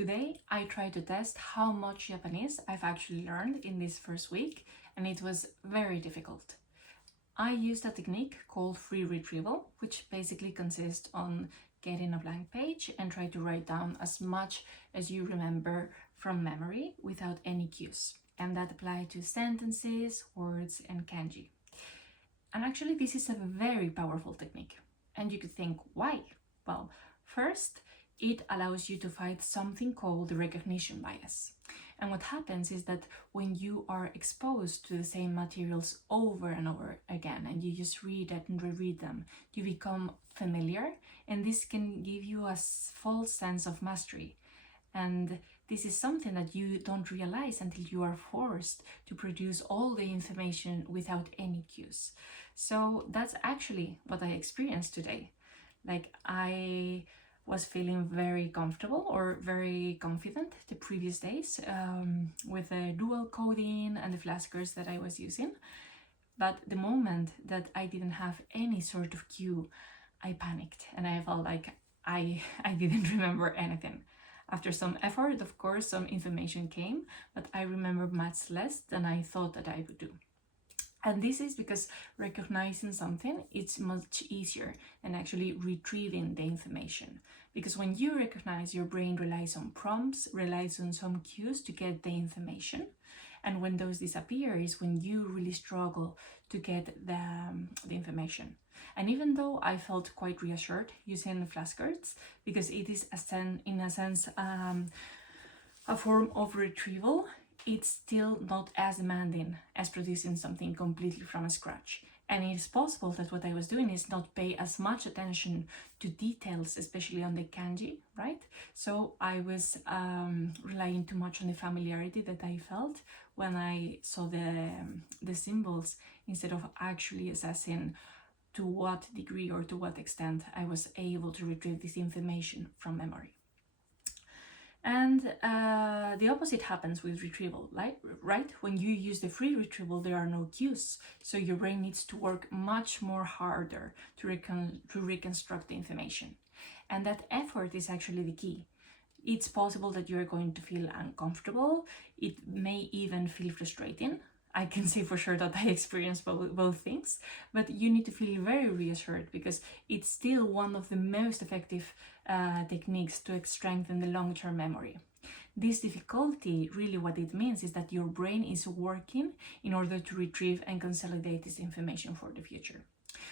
Today I tried to test how much Japanese I've actually learned in this first week, and it was very difficult. I used a technique called free retrieval, which basically consists on getting a blank page and try to write down as much as you remember from memory without any cues. And that applied to sentences, words, and kanji. And actually, this is a very powerful technique. And you could think, why? Well, first, it allows you to fight something called the recognition bias. And what happens is that when you are exposed to the same materials over and over again, and you just read it and reread them, you become familiar, and this can give you a false sense of mastery. And this is something that you don't realize until you are forced to produce all the information without any cues. So that's actually what I experienced today. Like, I was feeling very comfortable or very confident the previous days with the dual coding and the flashcards that I was using. But the moment that I didn't have any sort of cue, I panicked and I felt like I didn't remember anything. After some effort, of course, some information came, but I remember much less than I thought that I would do. And this is because recognizing something, it's much easier than actually retrieving the information. Because when you recognize, your brain relies on prompts, relies on some cues to get the information. And when those disappear is when you really struggle to get the information. And even though I felt quite reassured using the flashcards, because it is in a sense a form of retrieval, it's still not as demanding as producing something completely from scratch. And it is possible that what I was doing is not pay as much attention to details, especially on the kanji, right? So I was relying too much on the familiarity that I felt when I saw the symbols, instead of actually assessing to what degree or to what extent I was able to retrieve this information from memory. And the opposite happens with retrieval, right? When you use the free retrieval, there are no cues. So your brain needs to work much more harder to reconstruct the information. And that effort is actually the key. It's possible that you're going to feel uncomfortable. It may even feel frustrating. I can say for sure that I experienced both things, but you need to feel very reassured, because it's still one of the most effective techniques to strengthen the long-term memory. This difficulty, really what it means is that your brain is working in order to retrieve and consolidate this information for the future.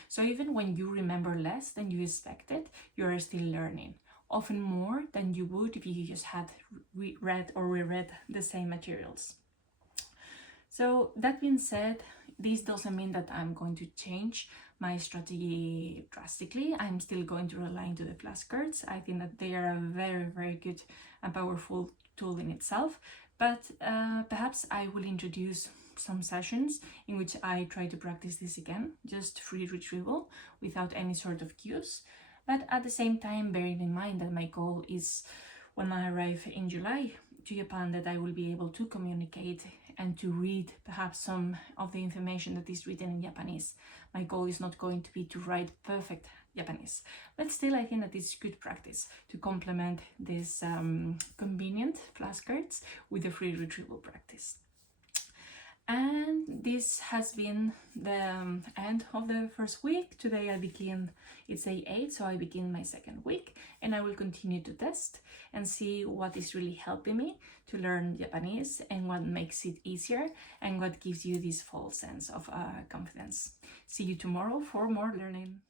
So even when you remember less than you expected, you are still learning, often more than you would if you just had read or reread the same materials. So that being said, this doesn't mean that I'm going to change my strategy drastically. I'm still going to rely on the flashcards. I think that they are a very, very good and powerful tool in itself. But perhaps I will introduce some sessions in which I try to practice this again, just free retrieval without any sort of cues. But at the same time, bearing in mind that my goal is, when I arrive in July to Japan, that I will be able to communicate and to read perhaps some of the information that is written in Japanese. My goal is not going to be to write perfect Japanese, but still I think that it's good practice to complement this convenient flashcards with the free retrieval practice. And this has been the end of the first week. Today it's day 8, so I begin my second week, and I will continue to test and see what is really helping me to learn Japanese and what makes it easier and what gives you this false sense of confidence. See you tomorrow for more learning.